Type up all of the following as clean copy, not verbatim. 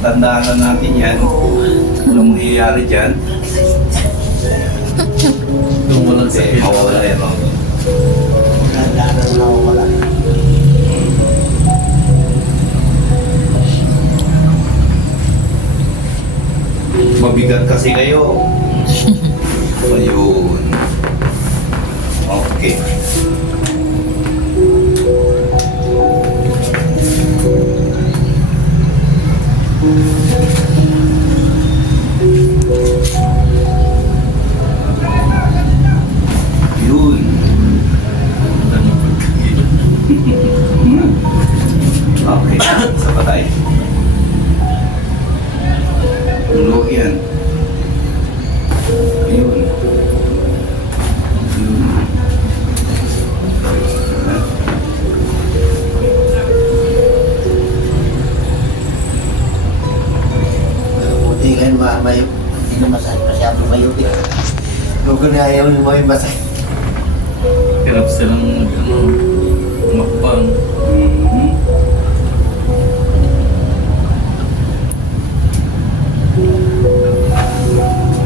Tandaan na natin yan. Walang mangyayari dyan. Yung walang sakit. Mawawala yan. Tandaan na nawawala. Mabigat kasi kayo. Ayun. Okay. Yun. Okay. Sa patay. Tulog yan. Ayun. Ayun. Buti ngayon may hindi na masakit masyado mayuti. Lugo na ayaw yung may masakit. Hirap silang makbang. Mhm.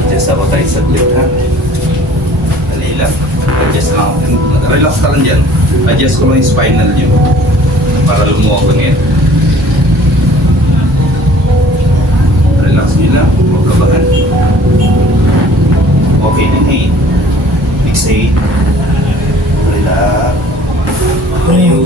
Adjust ako tayo sa blit, ha? Dali lang. Adjust lang ako. Relax ka lang dyan. Adjust ko lang yung spinal nyo. Para lumuwag lang yan. Relax nyo lang. Huwag kabahan. Okay, inhale. Exhale. Relax. Ayun.